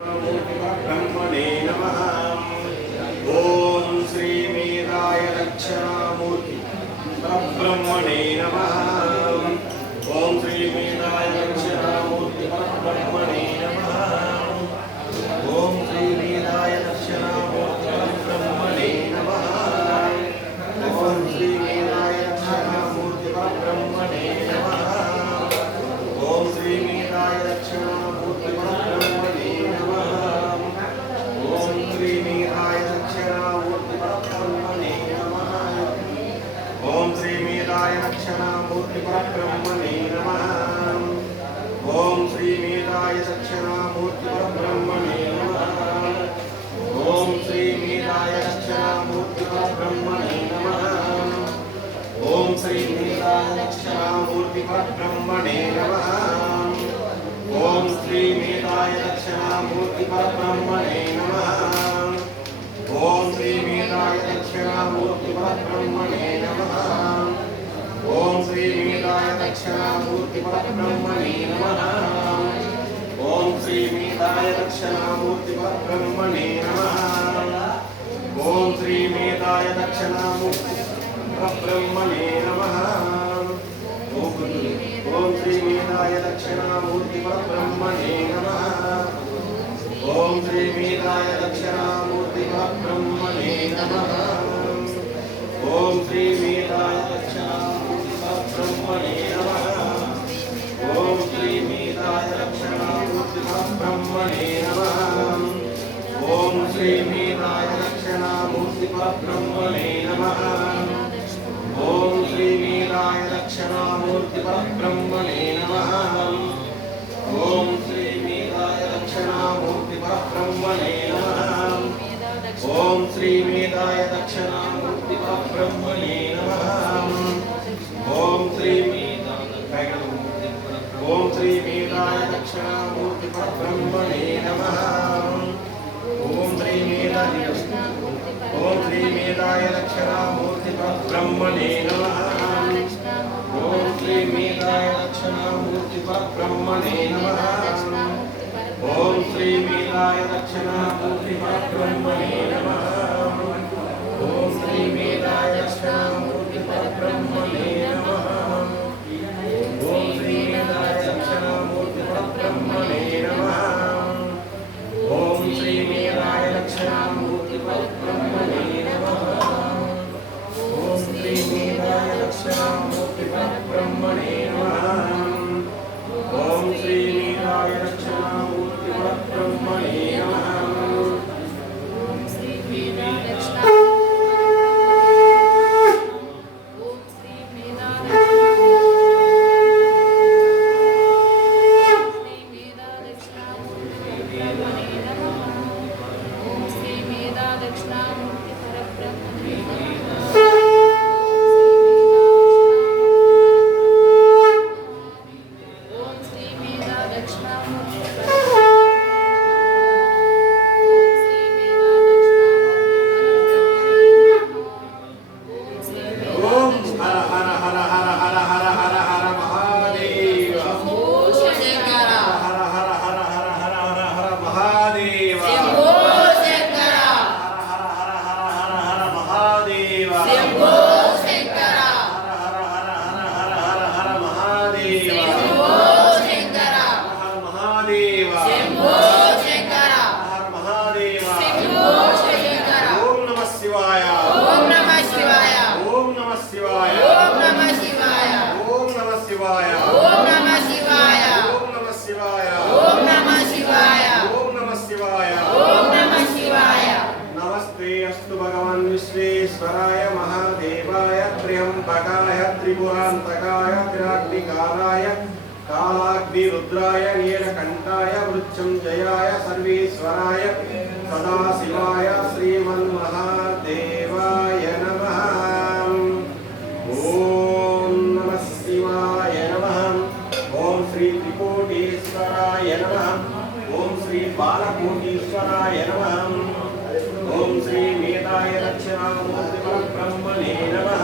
ब्रह्मणे नमः। ओम श्री मेधाय दक्षिणामूर्ति परब्रह्मणे नमः। ओम श्री मेधाय दक्षिणामूर्ति परब्रह्मणे नमः। ओम श्री मेधाय दक्षिणामूर्ति परब्रह्मणे नमः। ओम श्री मेधाय दक्षिणामूर्ति परब्रह्मणे नमः। ओम श्री मेधाय दक्षिणामूर्ति परब्रह्मणे नमः। ओम श्री मेधाय दक्षिणामूर्ति परब्रह्मणे नमः। ओम श्री मेधाय दक्षिणामूर्ति परब्रह्मणे नमः। ओम श्री मेधाय दक्षिणामूर्ति परब्रह्मणे नमः। ओम श्री मेधाय दक्षिणामूर्ति परब्रह्मणे नमः। ओम श्री मेधाय दक्षिणामूर्ति परब्रह्मणे नमः। ओम श्री मेधाय दक्षिणामूर्ति परब्रह्मणे नमः। ओम श्री मेधाय दक्षिणामूर्ति परब्रह्मणे नमः। ओम श्री मेधाय दक्षिणामूर्ति परब्रह्मणे नमः। ओम श्री मेधाय दक्षिणामूर्ति परब्रह्मणे नमः। ओम श्री मेधाय दक्षिणामूर्ति परब्रह्मणे नमः। ओम श्री मेधाय दक्षिणामूर्ति परब्रह्मणे नमः। ओम श्री मेधाय दक्षिणामूर्ति परब्रह्मणे नमः। ओम श्री मेधाय दक्षिणामूर्ति परब्रह्मणे नमः। ओम श्री मेधाय दक्षिणामूर्ति परब्रह्मणे नमः। ओम श्री मेधाय दक्षिणामूर्ति परब्रह्मणे नमः। ओम श्री मेधाय दक्षिणामूर्ति परब्रह्मणे नमः। ओम श्री मेधाय दक्षिणामूर्ति परब्रह्मणे नमः। ओम श्री मेधाय दक्षिणामूर्ति परब्रह्मणे नमः। ओम श्री ओम श्री मेधाय दक्षिणामूर्ति परब्रह्मणे नमः। ओम श्री मेधाय ओम श्री मेधाय दक्षिणामूर्ति परब्रह्मणे नमः। ओम श्री मेधाय दक्षिणामूर्ति परब्रह्मणे नमः। ओम श्री मेधाय दक्षिणामूर्ति परब्रह्मणे नमः। ओम श्री मेधाय दक्षिणामूर्ति परब्रह्मणे नमः। ओम श्री मेधाय दक्षिणामूर्ति परब्रह्मणे नमः। ओम श्री मेधाय दक्षिणामूर्ति परब्रह्मणे नमः। ओम श्री मेधाय दक्षिणामूर्ति परब्रह्मणे नमः। ओम श्री मेधाय दक्षिणामूर्ति परब्रह्मणे नमः। ओम श्री मेधाय दक्षिणामूर्ति परब्रह्मणे नमः। ओम श्री मेधा दक्षिणामूर्ति विश्वेश्वराय महादेवाय त्र्यंबकाय त्रिपुरांतकाय त्रिराग्निकालाय कालाग्निरुद्राय नीलकंठाय मृत्युंजयाय सर्वेश्वराय सदाशिवाय श्रीमन्महादेवाय नमः। ओम नमः शिवाय नमः। ओम श्री त्रिकोटीश्वराय नमः। ओम श्री बालकोटीश्वराय नमः। ओम श्री मेधाय दक्षिणामूर्ति परब्रह्मणे नमः।